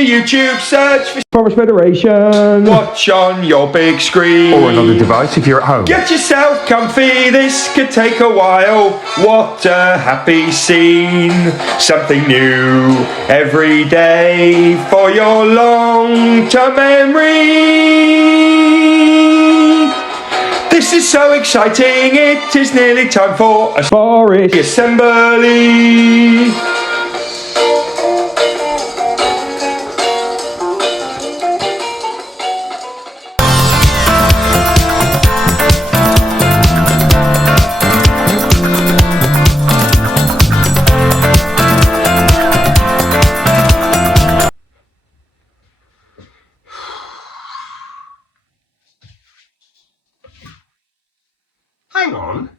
your YouTube, search for Forest Federation. watch on your big screen. Or another device if you're at home. Get yourself comfy, this could take a while. What a happy scene. Something new every day for your long-term memory. This is so exciting, it is nearly time for a Forest assembly. Hang on,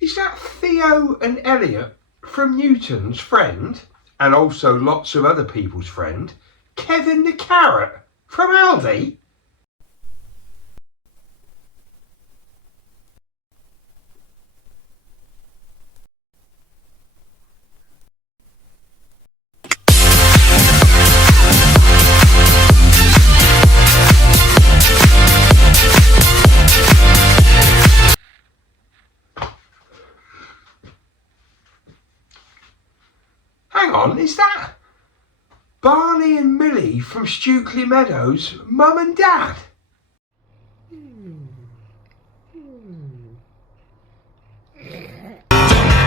is that Theo and Elliot from Newton's friend, and also lots of other people's friend, Kevin the Carrot from Aldi? Hang on, is that Barney and Millie from Stukely Meadows' mum and dad?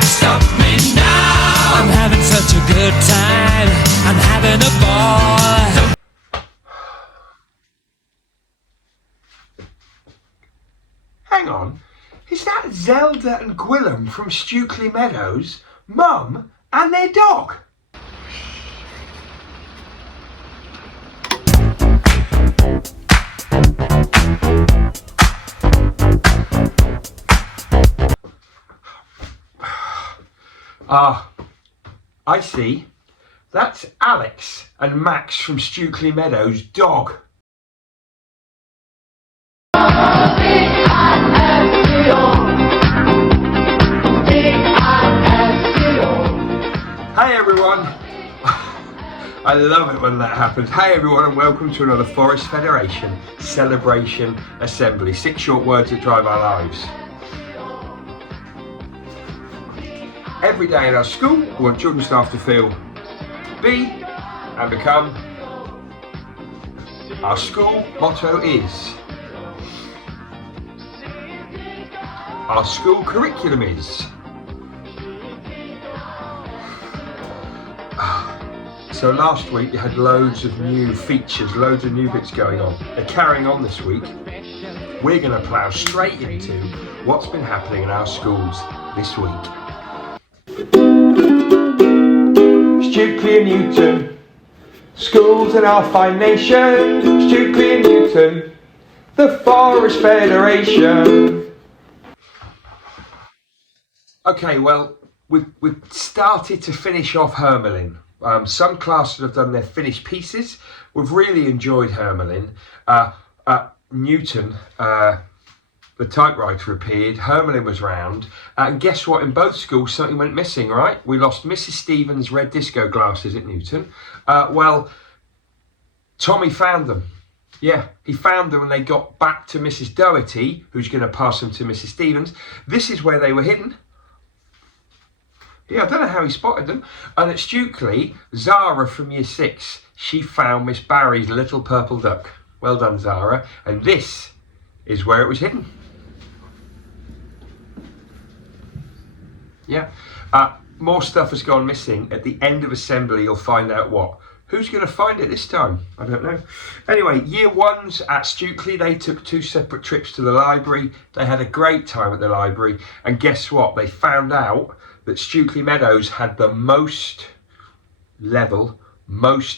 Stop me now. I'm having such a good time. I'm having a ball. Hang on, is that Zelda and Gwillem from Stukely Meadows' mum and their dog? I see. That's Alex and Max from Stukely Meadows' dog. Hi everyone. I love it when that happens. Hi everyone and welcome to another Forest Federation Celebration Assembly. 6 short words that drive our lives. Every day in our school, we want children and staff to feel, be and become. Our school motto is. Our school curriculum is. So last week you had loads of new features, loads of new bits going on. They're carrying on this week. We're going to plough straight into what's been happening in our schools this week. Stukely and Newton, schools in our fine nation. Stukely and Newton, the Forest Federation. Okay, well, we've started to finish off Hermelin. Some classes have done their finished pieces. We've really enjoyed Hermelin. Newton, the typewriter appeared, Hermelin was round, and guess what? In both schools, something went missing, right? We lost Mrs. Stevens' red disco glasses at Newton. Well, Tommy found them. Yeah, he found them when they got back to Mrs. Doherty, who's going to pass them to Mrs. Stevens. This is where they were hidden. Yeah, I don't know how he spotted them. And at Stukely, Zara from Year 6, she found Miss Barry's little purple duck. Well done, Zara. And this is where it was hidden. Yeah. More stuff has gone missing. At the end of assembly, you'll find out what. Who's going to find it this time? I don't know. Anyway, Year 1s at Stukely, they took 2 separate trips to the library. They had a great time at the library. And guess what? They found out that Stukely Meadows had the most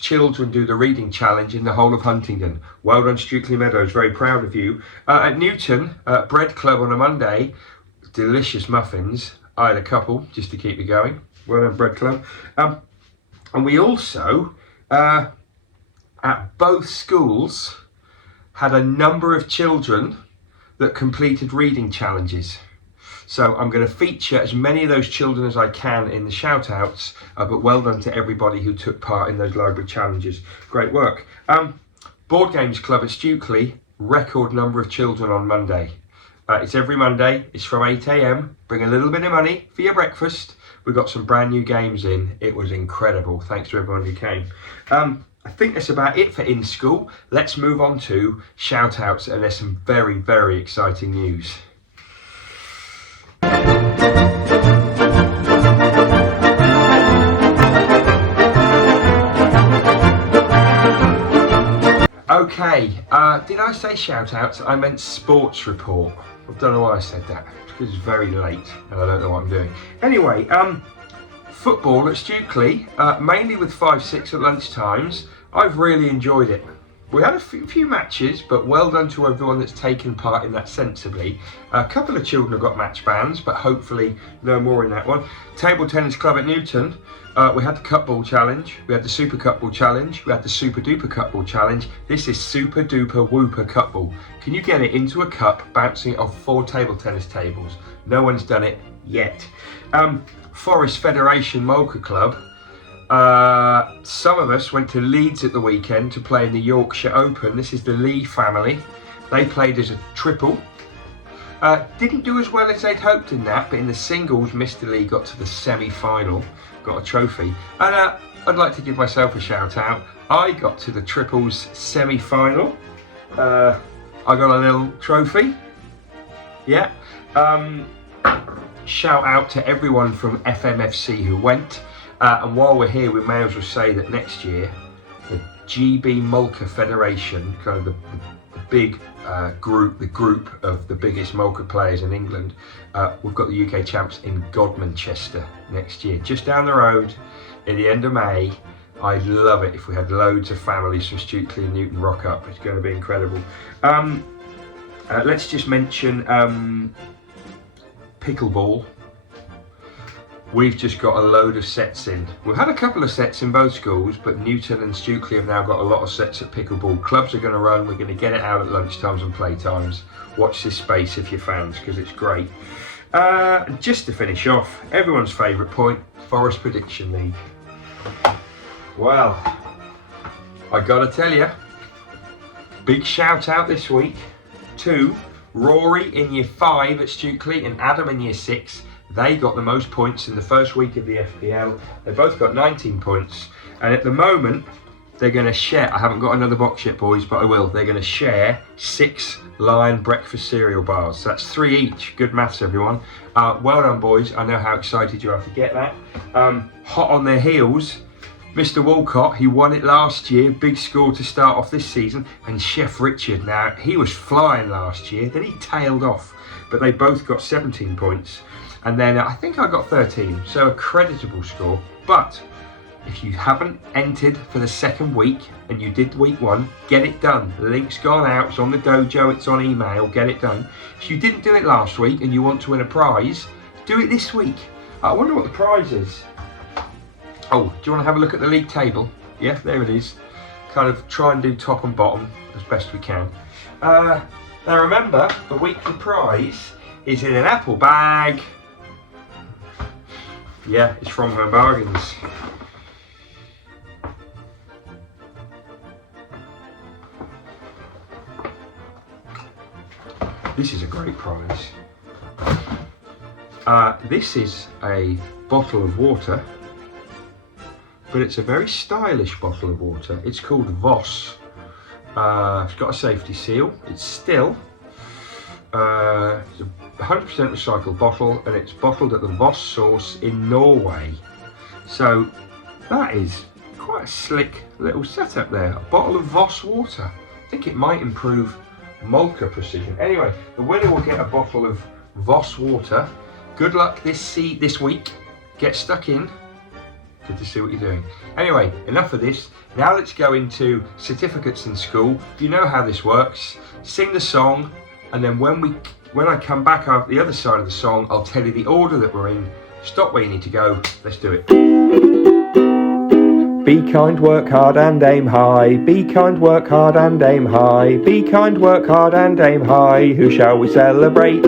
children do the reading challenge in the whole of Huntingdon. Well done, Stukely Meadows, very proud of you. At Newton, Bread Club on a Monday, delicious muffins. I had a couple just to keep me going. Well done, Bread Club. And we also, at both schools, had a number of children that completed reading challenges. So I'm going to feature as many of those children as I can in the shout outs, but well done to everybody who took part in those library challenges. Great work. Board Games Club at Stukely, record number of children on Monday. It's every Monday, it's from 8 a.m. Bring a little bit of money for your breakfast. We got some brand new games in. It was incredible. Thanks to everyone who came. I think that's about it for In School. Let's move on to shout outs, and there's some very, very exciting news. Okay, did I say shout outs? I meant sports report. I don't know why I said that. It's because it's very late and I don't know what I'm doing. Anyway, football at Stukely, mainly with 5-6 at lunchtimes. I've really enjoyed it. We had a few matches, but well done to everyone that's taken part in that sensibly. A couple of children have got match bans, but hopefully no more in that one. Table Tennis Club at Newton. We had the Cup Ball Challenge, we had the Super Cup Ball Challenge, we had the Super Duper Cup Ball Challenge. This is Super Duper Whooper Cup Ball. Can you get it into a cup, bouncing it off 4 table tennis tables? No one's done it yet. Forest Federation Molka Club. Some of us went to Leeds at the weekend to play in the Yorkshire Open. This is the Lee family. They played as a triple. Didn't do as well as they'd hoped in that, but in the singles, Mr. Lee got to the semi-final, got a trophy. And I'd like to give myself a shout out. I got to the triples semi-final. I got a little trophy. Yeah. Shout out to everyone from FMFC who went. And while we're here, we may as well say that next year, the GB Molka Federation, kind of the big group, the group of the biggest Molka players in England, we've got the UK champs in Godmanchester next year, just down the road, at the end of May. I'd love it if we had loads of families from Stukely and Newton rock up. It's going to be incredible. Let's just mention pickleball. We've just got a load of sets in. We've had a couple of sets in both schools, but Newton and Stukely have now got a lot of sets at pickleball. Clubs are going to run. We're going to get it out at lunchtimes and playtimes. Watch this space if you're fans, because it's great. Just to finish off, everyone's favourite point, Forest Prediction League. Well, I got to tell you, big shout out this week to Rory in Year 5 at Stukely and Adam in Year 6. They got the most points in the first week of the FPL. They both got 19 points. And at the moment, they're going to share, I haven't got another box yet, boys, but I will. They're going to share 6 Lion breakfast cereal bars. So that's 3 each. Good maths, everyone. Well done, boys. I know how excited you are to get that. Hot on their heels, Mr. Walcott, he won it last year. Big score to start off this season. And Chef Richard, now, he was flying last year. Then he tailed off. But they both got 17 points. And then I think I got 13, so a creditable score. But if you haven't entered for the second week and you did week 1, get it done. The link's gone out, it's on the dojo, it's on email, get it done. If you didn't do it last week and you want to win a prize, do it this week. I wonder what the prize is. Oh, do you want to have a look at the league table? Yeah, there it is. Kind of try and do top and bottom as best we can. Now remember, the weekly prize is in an apple bag. Yeah, it's from Home Bargains. This is a great prize. This is a bottle of water, but it's a very stylish bottle of water. It's called Voss. It's got a safety seal. It's still. It's a 100% recycled bottle, and it's bottled at the Voss source in Norway. So that is quite a slick little setup there. A bottle of Voss water. I think it might improve Molka precision. Anyway, the winner will get a bottle of Voss water. Good luck this week. Get stuck in. Good to see what you're doing. Anyway, enough of this. Now let's go into certificates in school. You know how this works. Sing the song, and then when I come back out the other side of the song, I'll tell you the order that we're in. Stop where you need to go. Let's do it. Be kind, work hard and aim high. Be kind, work hard and aim high. Be kind, work hard and aim high. Who shall we celebrate?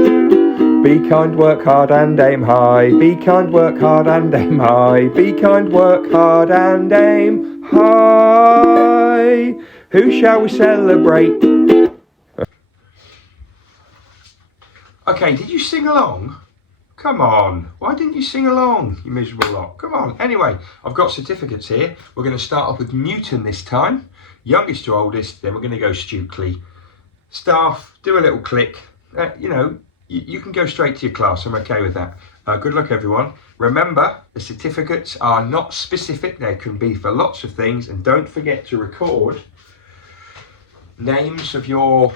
Be kind, work hard and aim high. Be kind, work hard and aim high. Be kind, work hard and aim high. Who shall we celebrate? Okay, did you sing along? Come on, why didn't you sing along, you miserable lot? Come on. Anyway, I've got certificates here. We're going to start off with Newton this time, youngest to oldest, then we're going to go Stukely. Staff, do a little click. You can go straight to your class, I'm okay with that. Good luck everyone. Remember, the certificates are not specific, they can be for lots of things, and don't forget to record names of your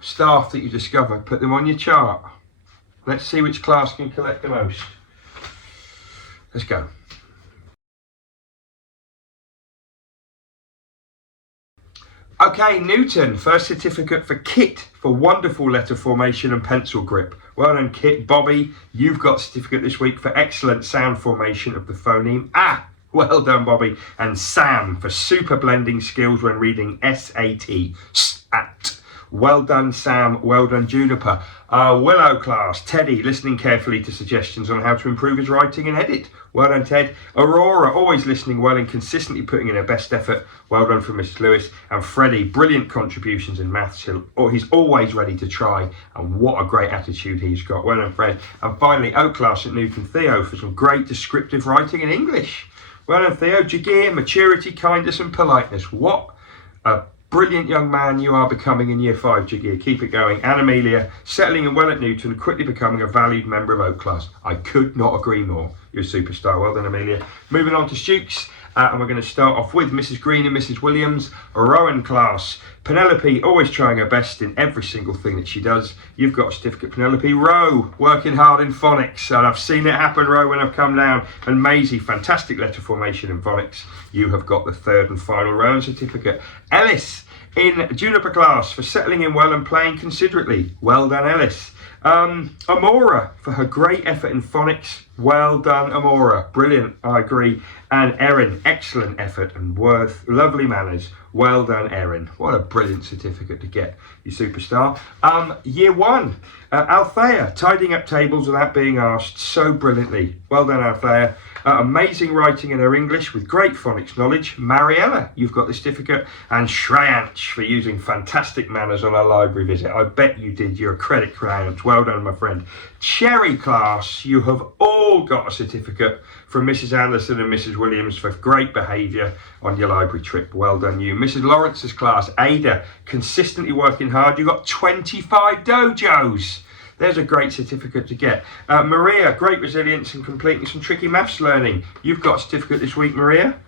staff that you discover, put them on your chart. Let's see which class can collect the most. Let's go. Okay, Newton, first certificate for Kit for wonderful letter formation and pencil grip. Well done, Kit. Bobby, you've got certificate this week for excellent sound formation of the phoneme A. Well done, Bobby. And Sam for super blending skills when reading SAT. SAT. Well done, Sam. Well done, Juniper. Willow class, Teddy, listening carefully to suggestions on how to improve his writing and edit. Well done, Ted. Aurora, always listening well and consistently putting in her best effort. Well done from Mrs. Lewis. And Freddie, brilliant contributions in maths. He's always ready to try, and what a great attitude he's got. Well done, Fred. And finally, O class at Newton, Theo, for some great descriptive writing in English. Well done, Theo. Jagir, maturity, kindness and politeness. What a brilliant young man you are becoming in year 5, Jagir. Keep it going. And Amelia, settling in well at Newton, quickly becoming a valued member of Oak class. I could not agree more. You're a superstar. Well done, Amelia. Moving on to Stukes, and we're going to start off with Mrs. Green and Mrs. Williams. Rowan class. Penelope, always trying her best in every single thing that she does. You've got a certificate, Penelope. Roe, working hard in phonics. And I've seen it happen, Roe, when I've come down. And Maisie, fantastic letter formation in phonics. You have got the third and final Rowan certificate. Ellis, in Juniper class, for settling in well and playing considerately. Well done, Ellis. Amora, for her great effort in phonics. Well done, Amora. Brilliant, I agree. And Erin, excellent effort and lovely manners. Well done, Erin. What a brilliant certificate to get, you superstar. Year 1, Althea, tidying up tables without being asked so brilliantly. Well done, Althea. Amazing writing in her English with great phonics knowledge. Mariella, you've got the certificate. And Shreyansh for using fantastic manners on our library visit. I bet you did. You're a credit, Shreyansh. Well done, my friend. Cherry class, you have all got a certificate from Mrs. Anderson and Mrs. Williams for great behaviour on your library trip. Well done, you. Mrs. Lawrence's class, Ada, consistently working hard. You got 25 dojos. There's a great certificate to get. Maria, great resilience and completing some tricky maths learning. You've got a certificate this week, Maria.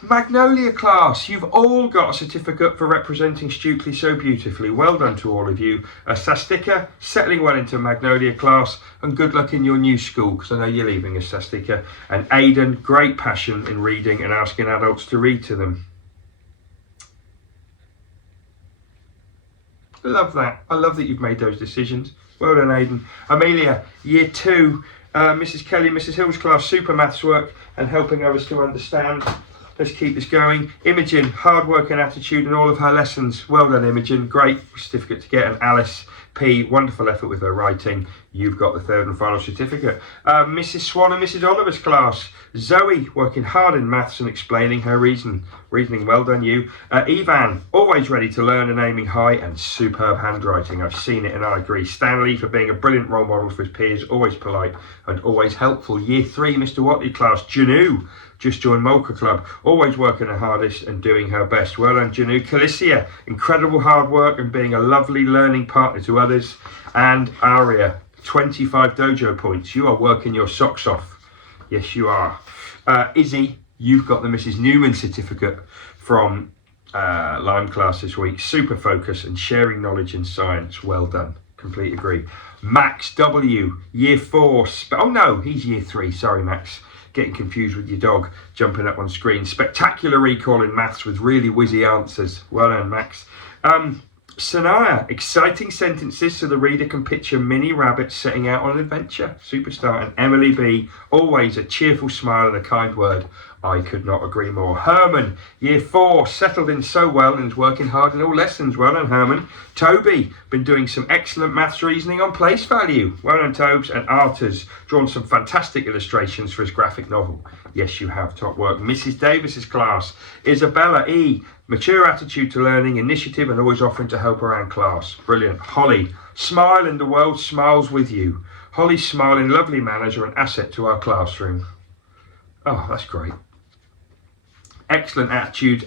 Magnolia class, you've all got a certificate for representing Stukely so beautifully. Well done to all of you. Sastika, settling well into Magnolia class, and good luck in your new school, because I know you're leaving us, Sastika. And Aidan, great passion in reading and asking adults to read to them. I love that. I love that you've made those decisions. Well done, Aidan. Amelia, year 2, Mrs. Kelly, Mrs. Hill's class, super maths work and helping others to understand. Let's keep this going. Imogen, hard work and attitude in all of her lessons. Well done, Imogen. Great certificate to get. And Alice P, wonderful effort with her writing. You've got the third and final certificate. Mrs. Swan and Mrs. Oliver's class. Zoe, working hard in maths and explaining her reasoning. Well done, you. Evan, always ready to learn and aiming high, and superb handwriting. I've seen it and I agree. Stanley, for being a brilliant role model for his peers, always polite and always helpful. Year 3, Mr. Watley class. Janu, just joined Molka Club, always working her hardest and doing her best. Well done, Janu. Calicia, incredible hard work and being a lovely learning partner to others. And Aria, 25 dojo points. You are working your socks off. Yes, you are. Izzy, you've got the Mrs. Newman certificate from Lyme class this week. Super focus and sharing knowledge in science. Well done. Complete agree. Max W, year 4. Oh no, he's year 3. Sorry, Max. Getting confused with your dog jumping up on screen. Spectacular recall in maths with really whizzy answers. Well done, Max. Sanaya, exciting sentences so the reader can picture mini rabbits setting out on an adventure. Superstar. And Emily B, always a cheerful smile and a kind word. I could not agree more. Herman, year 4, settled in so well and is working hard in all lessons. Well done, Herman. Toby, been doing some excellent maths reasoning on place value. Well done, Tobes. And Arthur's drawn some fantastic illustrations for his graphic novel. Yes, you have, top work. Mrs. Davis's class. Isabella E, mature attitude to learning, initiative, and always offering to help around class. Brilliant. Holly, smile and the world smiles with you. Holly's smile in lovely manners are an asset to our classroom. Oh, that's great. Excellent attitude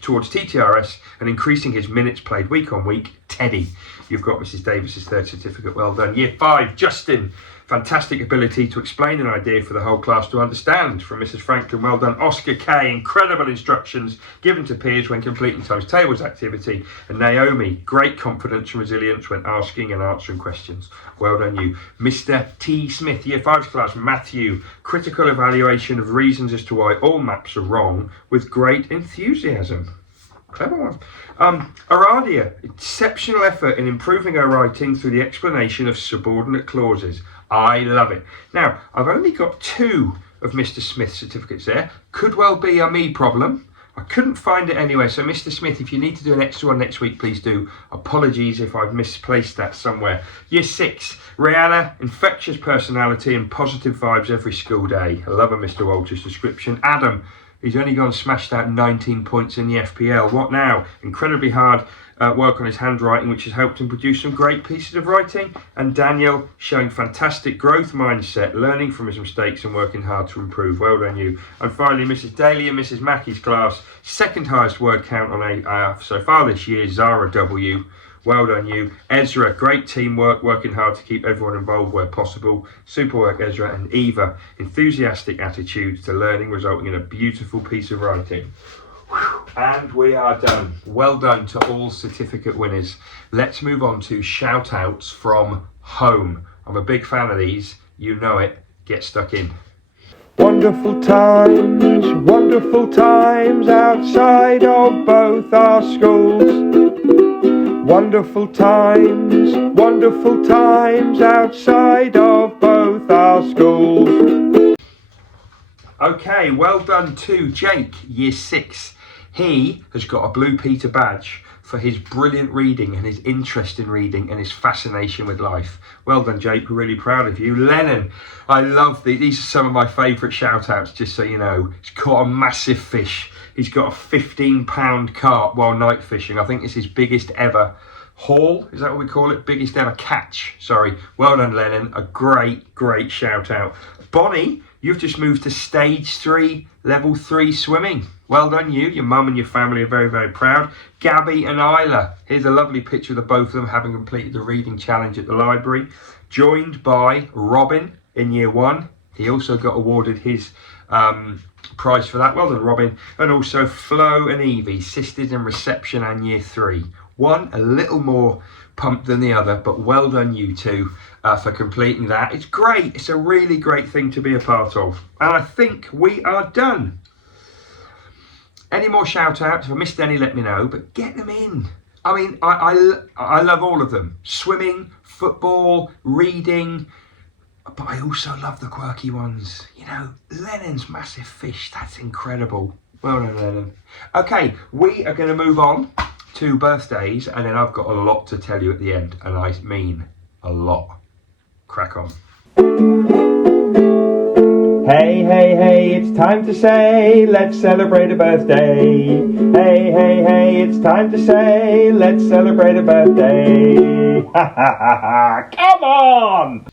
towards TTRS and increasing his minutes played week on week. Teddy, you've got Mrs. Davis's third certificate. Well done. Year 5, Justin, fantastic ability to explain an idea for the whole class to understand. From Mrs. Franklin, well done. Oscar K, incredible instructions given to peers when completing times tables activity. And Naomi, great confidence and resilience when asking and answering questions. Well done you. Mr. T. Smith, Year 5 class. Matthew, critical evaluation of reasons as to why all maps are wrong with great enthusiasm. Clever one. Aradia, exceptional effort in improving her writing through the explanation of subordinate clauses. I love it. Now, I've only got 2 of Mr. Smith's certificates there. Could well be a me problem. I couldn't find it anywhere. So, Mr. Smith, if you need to do an extra one next week, please do. Apologies if I've misplaced that somewhere. Year 6, Rihanna, infectious personality and positive vibes every school day. I love a Mr. Walters description. Adam, he's only gone and smashed out 19 points in the FPL. What now? Incredibly hard work on his handwriting, which has helped him produce some great pieces of writing. And Daniel, showing fantastic growth mindset, learning from his mistakes and working hard to improve. Well done you. And finally, Mrs. Daly and Mrs. Mackey's class, second highest word count on AF so far this year, Zara W. Well done you. Ezra, great teamwork, working hard to keep everyone involved where possible. Super work, Ezra. And Eva, enthusiastic attitude to learning, resulting in a beautiful piece of writing. And we are done. Well done to all certificate winners. Let's move on to shout outs from home. I'm a big fan of these. You know it. Get stuck in. Wonderful times outside of both our schools. Wonderful times outside of both our schools. Okay, well done to Jake, Year 6. He has got a Blue Peter badge for his brilliant reading and his interest in reading and his fascination with life. Well done, Jake. We're really proud of you. Lennon, I love these are some of my favourite shout outs, just so you know. He's caught a massive fish. He's got a 15-pound carp while night fishing. I think it's his biggest ever haul. Is that what we call it? Biggest ever catch. Sorry. Well done, Lennon. A great shout out. Bonnie, you've just moved to stage 3, level 3 swimming. Well done you. Your mum and your family are very proud. Gabby and Isla. Here's a lovely picture of the both of them having completed the reading challenge at the library. Joined by Robin in Year 1. He also got awarded his prize for that. Well done, Robin. And also Flo and Evie, sisters in reception and Year 3. One a little more pumped than the other, but well done you two for completing that. It's great. It's a really great thing to be a part of. And I think we are done. Any more shout outs? If I missed any, let me know, but get them in. I mean, I love all of them. Swimming, football, reading, but I also love the quirky ones. You know, Lennon's massive fish, that's incredible. Well done, Lennon. Okay, we are going to move on to birthdays, and then I've got a lot to tell you at the end, and I mean a lot. Crack on. Hey, it's time to say, let's celebrate a birthday. Hey, it's time to say, let's celebrate a birthday. Ha ha ha ha, come on!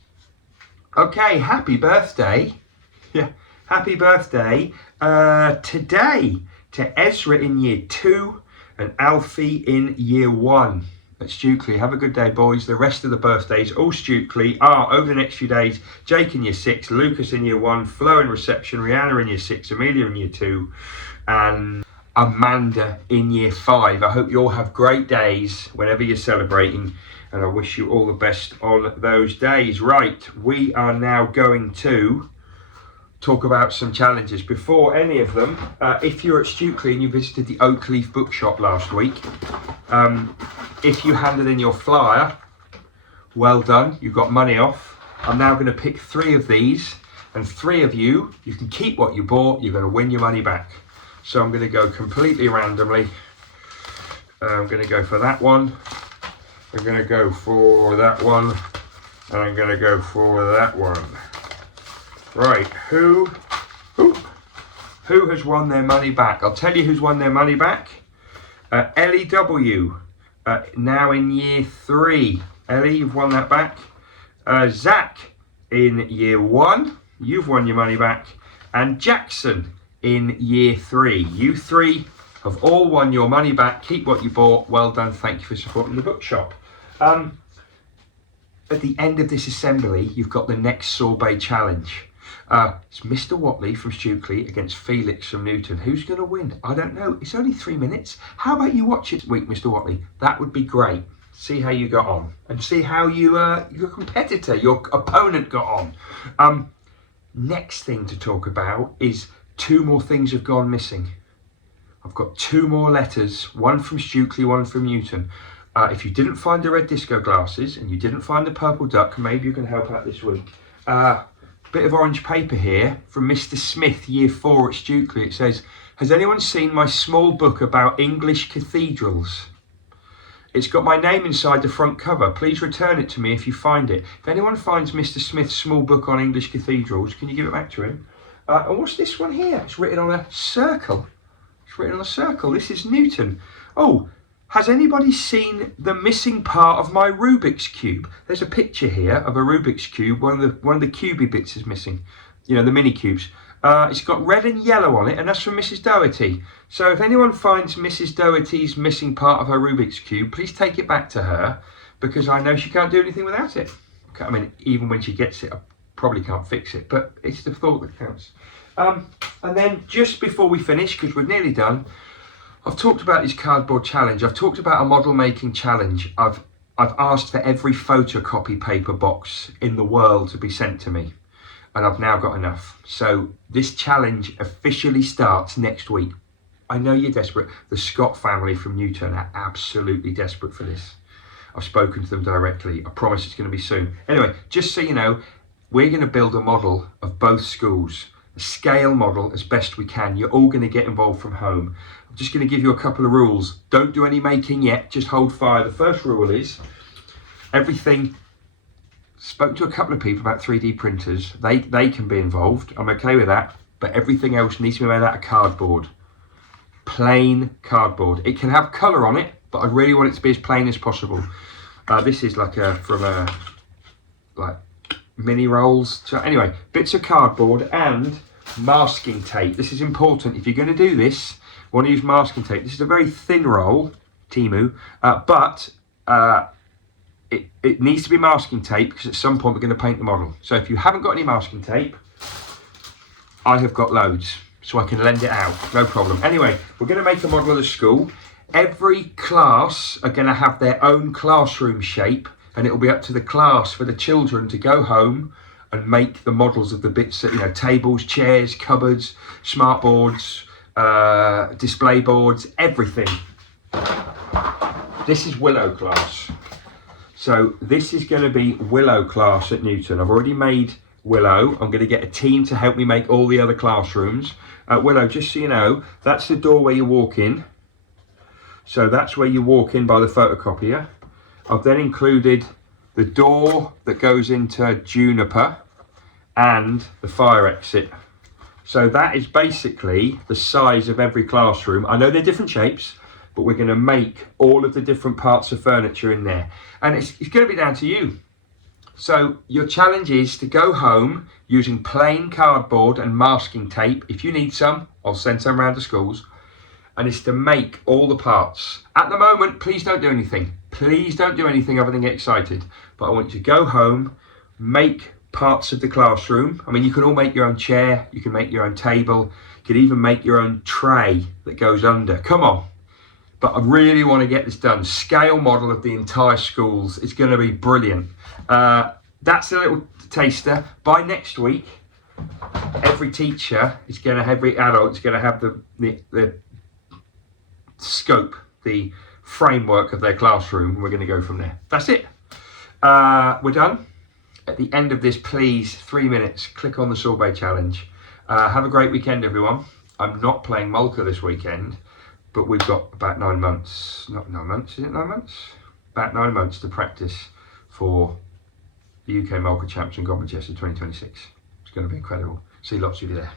Okay, happy birthday. Yeah, happy birthday today to Ezra in Year 2 and Alfie in Year 1 at Stukely. Have a good day, boys. The rest of the birthdays, all Stukely, are over the next few days. Jake in Year 6, Lucas in Year 1, Flo in reception, Rihanna in Year 6, Amelia in Year 2, and Amanda in Year 5. I hope you all have great days whenever you're celebrating, and I wish you all the best on those days. Right, we are now going to talk about some challenges. Before any of them, if you're at Stukely and you visited the Oakleaf Bookshop last week, if you handed in your flyer, well done, you got money off. I'm now going to pick 3 of these and 3 of you, you can keep what you bought, you're going to win your money back. So I'm going to go completely randomly. I'm going to go for that one. I'm going to go for that one. And I'm going to go for that one. Right, who has won their money back? I'll tell you who's won their money back. Ellie W, now in year 3. Ellie, you've won that back. Zach in year 1, you've won your money back. And Jackson in year 3. You 3 have all won your money back. Keep what you bought. Well done. Thank you for supporting the bookshop. At the end of this assembly, you've got the next sorbet challenge. It's Mr. Watley from Stukely against Felix from Newton. Who's going to win? I don't know. It's only 3 minutes. How about you watch it this week, Mr. Watley? That would be great. See how you got on and see how your competitor, your opponent got on. Next thing to talk about is 2 more things have gone missing. I've got 2 more letters, one from Stukely, one from Newton. If you didn't find the red disco glasses and you didn't find the purple duck, maybe you can help out this week. Bit of orange paper here from Mr. Smith, year 4 at Stukely. It says, has anyone seen my small book about English cathedrals? It's got my name inside the front cover. Please return it to me if you find it. If anyone finds Mr. Smith's small book on English cathedrals, can you give it back to him? And what's this one here? It's written on a circle. It's written on a circle. This is Newton. Oh, has anybody seen the missing part of my Rubik's Cube? There's a picture here of a Rubik's Cube. One of the cubey bits is missing. You know, the mini cubes. It's got red and yellow on it, and that's from Mrs. Doherty. So if anyone finds Mrs. Doherty's missing part of her Rubik's Cube, please take it back to her, because I know she can't do anything without it. I mean, even when she gets it, I probably can't fix it, but it's the thought that counts. And then just before we finish, because we're nearly done, I've talked about this cardboard challenge. I've talked about a model making challenge. I've asked for every photocopy paper box in the world to be sent to me, and I've now got enough. So this challenge officially starts next week. I know you're desperate. The Scott family from Newton are absolutely desperate for this. I've spoken to them directly. I promise it's going to be soon. Anyway, just so you know, we're going to build a model of both schools, a scale model as best we can. You're all going to get involved from home. I'm just going to give you a couple of rules. Don't do any making yet, just hold fire. The first rule is everything. Spoke to a couple of people about 3D printers. They can be involved. I'm okay with that. But everything else needs to be made out of cardboard. Plain cardboard. It can have colour on it, but I really want it to be as plain as possible. This is like mini rolls. So anyway, bits of cardboard and masking tape. This is important. If you're going to do this, you want to use masking tape. This is a very thin roll, Timu, but it needs to be masking tape, because at some point we're going to paint the model. So if you haven't got any masking tape, I have got loads, so I can lend it out, no problem. Anyway, we're going to make a model of the school. Every class are going to have their own classroom shape, and it will be up to the class for the children to go home and make the models of the bits that, you know, tables, chairs, cupboards, smart boards, display boards, everything. This is Willow class. So this is going to be Willow class at Newton. I've already made Willow. I'm going to get a team to help me make all the other classrooms. Willow, just so you know, that's the door where you walk in. So that's where you walk in by the photocopier. I've then included the door that goes into Juniper and the fire exit. So that is basically the size of every classroom. I know they're different shapes, but we're going to make all of the different parts of furniture in there. And it's going to be down to you. So your challenge is to go home using plain cardboard and masking tape. If you need some, I'll send some around to schools. And it's to make all the parts. At the moment, please don't do anything. Please don't do anything other than get excited. But I want you to go home, make parts of the classroom. I mean, you can all make your own chair, you can make your own table, you can even make your own tray that goes under. Come on. But I really want to get this done. Scale model of the entire schools. It's going to be brilliant. That's a little taster. By next week, every teacher is going to have, every adult is going to have the scope, the framework of their classroom. We're going to go from there. That's it. We're done. at the end of this, please, 3 minutes, click on the sorbet challenge. Have a great weekend, everyone. I'm not playing Molca this weekend, but we've got about 9 months, not 9 months, is it 9 months? About 9 months to practice for the UK Molca Champs in Godman Chester 2026. It's going to be incredible. See lots of you there.